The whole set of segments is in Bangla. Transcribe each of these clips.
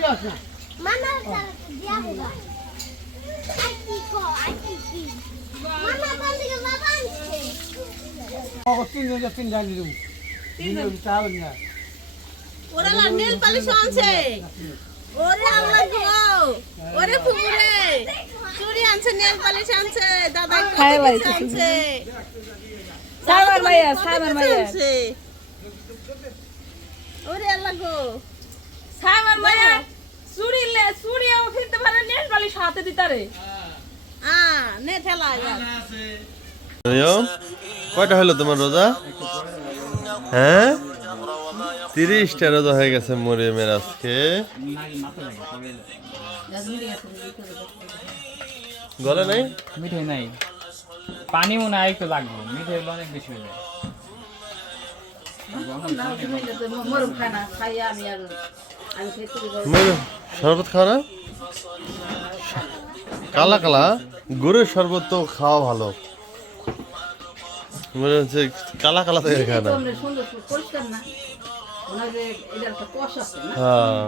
গাছ Mana dia buka. Aiki ko, aiki ki. Mana bandi ke baban ওরা না নীল পালিশ আনছে ওরে আল্লাহ গো ওরে ফুপুরে চুরি আনছে নীল পালিশ আনছে দাদা খাই আনছে সাইবার মাইয়া কিছু মাইয়া আনছে। ওরে আল্লাহ গো সাইবার মাইয়া চুরি চুরিও ফিরতে পারে নেন বালি হাতে দিতারে আ নে ঠেলা কয়টা হলো তোমার রোজা? হ্যাঁ? তিরিশটা রোজা হয়ে গেছে মরিয়মের আজকে গলে নাই? মিঠে নাই। পানি মনে হয় একটু লাগবে। মিঠে অনেক বেশি হয়ে যায়। শরবত খাও না? কালা কালা গরুর শরবত তো খাওয়া ভালো। মনে হচ্ছে কালা কালা থেকে খায় না। হ্যাঁ।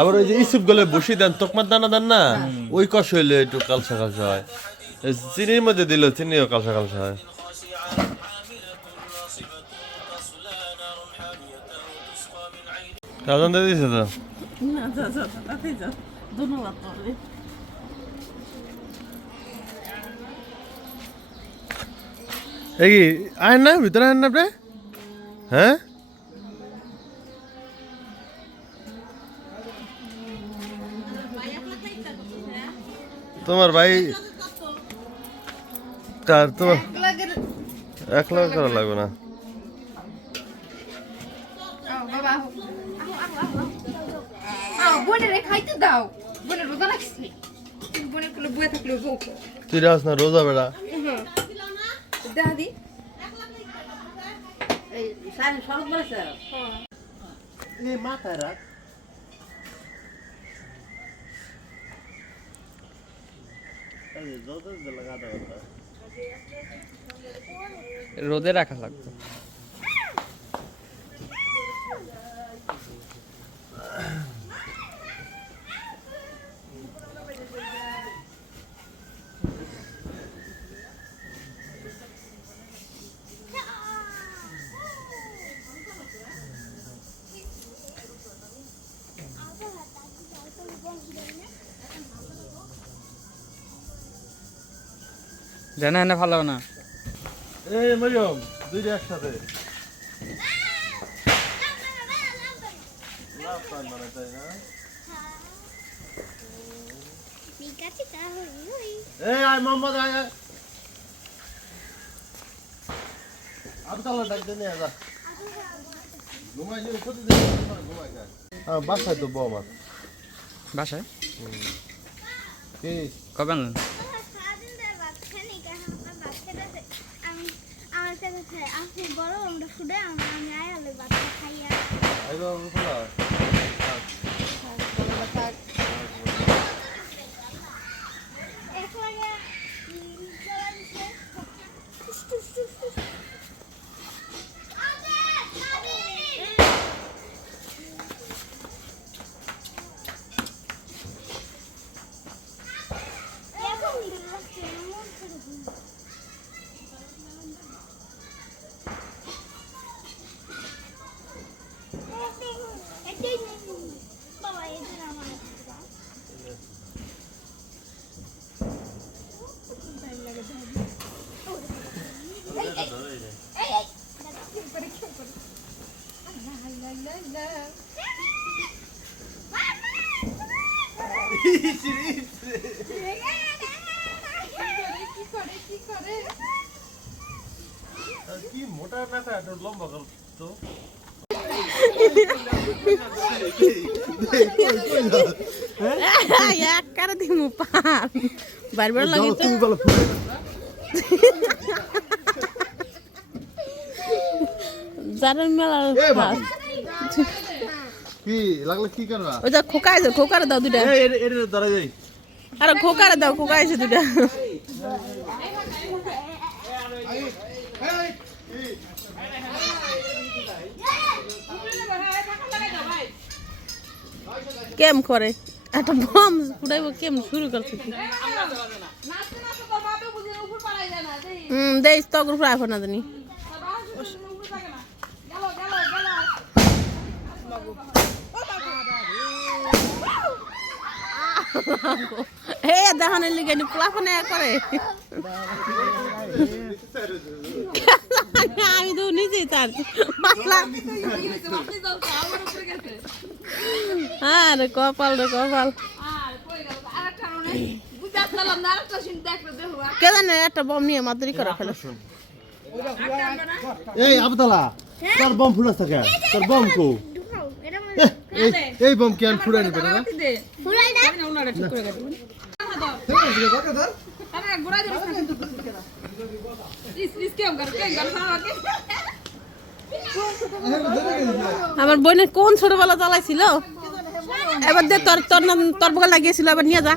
আবার ওই যে ইসুপ গলে বসি দেন তোকমার দানা দেন না? ওই কষ হইলে একটু কালসা কালসা হয়। চিনির মধ্যে দিল চিনিও কালসা কালসা হয়। রাজন দিয়ে দিছে তো না যা যা যা, যা ধন্যবাদ তোমারে এই কি আয়েন না ভিতরে আয়েন না আপনি হ্যাঁ তোমার ভাই তার তোমার এক লাখ করা লাগবে না বোনের খাইতে দাও। বোনের রোজা রাখছি। বোনের কোলে বয়ে থাকলে বউ তুই রাস না রোজা বেড়া। দাদি রোদে রাখা লাগবে। জানা না ভালো না। এই মরিয়ম দুইটা একসাথে. এই আয় মোহাম্মদ আয় আয়। ডাক দে যা। ঘুমাই যায় হ্যাঁ বাসায় তো বউ আমার। বাসায়? কি কবে আনলেন? আমি বড় আমরা ফুডে আমরা আমি আয়ালে বাচ্চা খাইয়া কি মোটা না তো লম্বা তো এক কারে দিমু পান বারবার লাগে তো মেলা কি লাগলে কি করবা? ওই যা খোকা আছে খোকারে দাও দুটা এই এর এর দাঁড়া যাই আরে খোকারে দাও খোকা আছে দুটা কেম করে? একটা বম ফুটাইব কেম শুরু করছে? হুম দেখ তগর ফ্রাই ফোনা জানি। দেখানের লিগে নি করে। আমি তো নিজেই তার হ্যাঁ রে কপাল রে কপাল। কে জানে একটা বম নিয়ে মাদুরি করে ফেলে। এই আবদালা তোর বম ফুলাস থাকে তোর বম কো? মনে এই বম কেন নিবে না? ওনারা ঠিক করে খাওয়াকে আমার বোনের কোন ছোটবেলা চালাইছিল এবার দে তোর তোর তোর বগল লাগিয়েছিল এবার নিয়ে যা।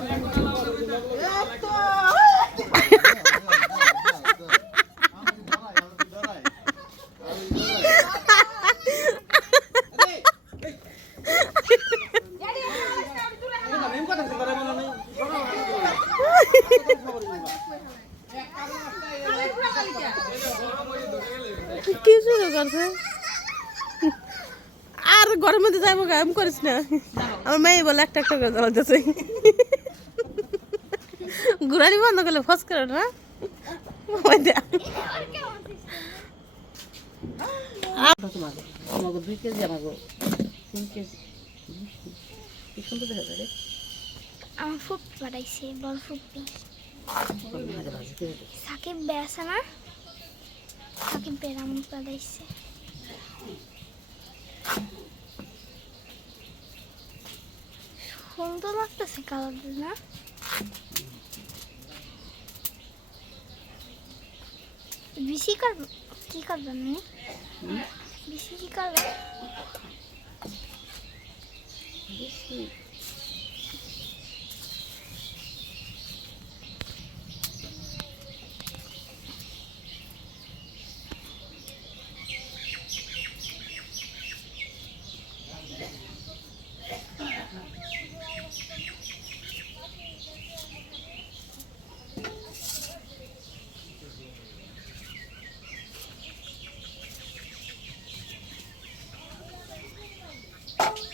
কি করছে আর ঘরের মধ্যে যাইবো গাম করিস না। আমার মেয়ে বলে, একটা একটা করে জ্বালাতেছে ঘুরানি বন্ধ করলে ফস করে না? আমার ফুপ পাঠাইছে, বল ফুপি। সাকিব বেড়াছে না সাকিব বেড়াম পাঠাইছে সুন্দর লাগতেছে কালার না? বেশি কর কি করবেন আপনি কি করবেন বেশি। you.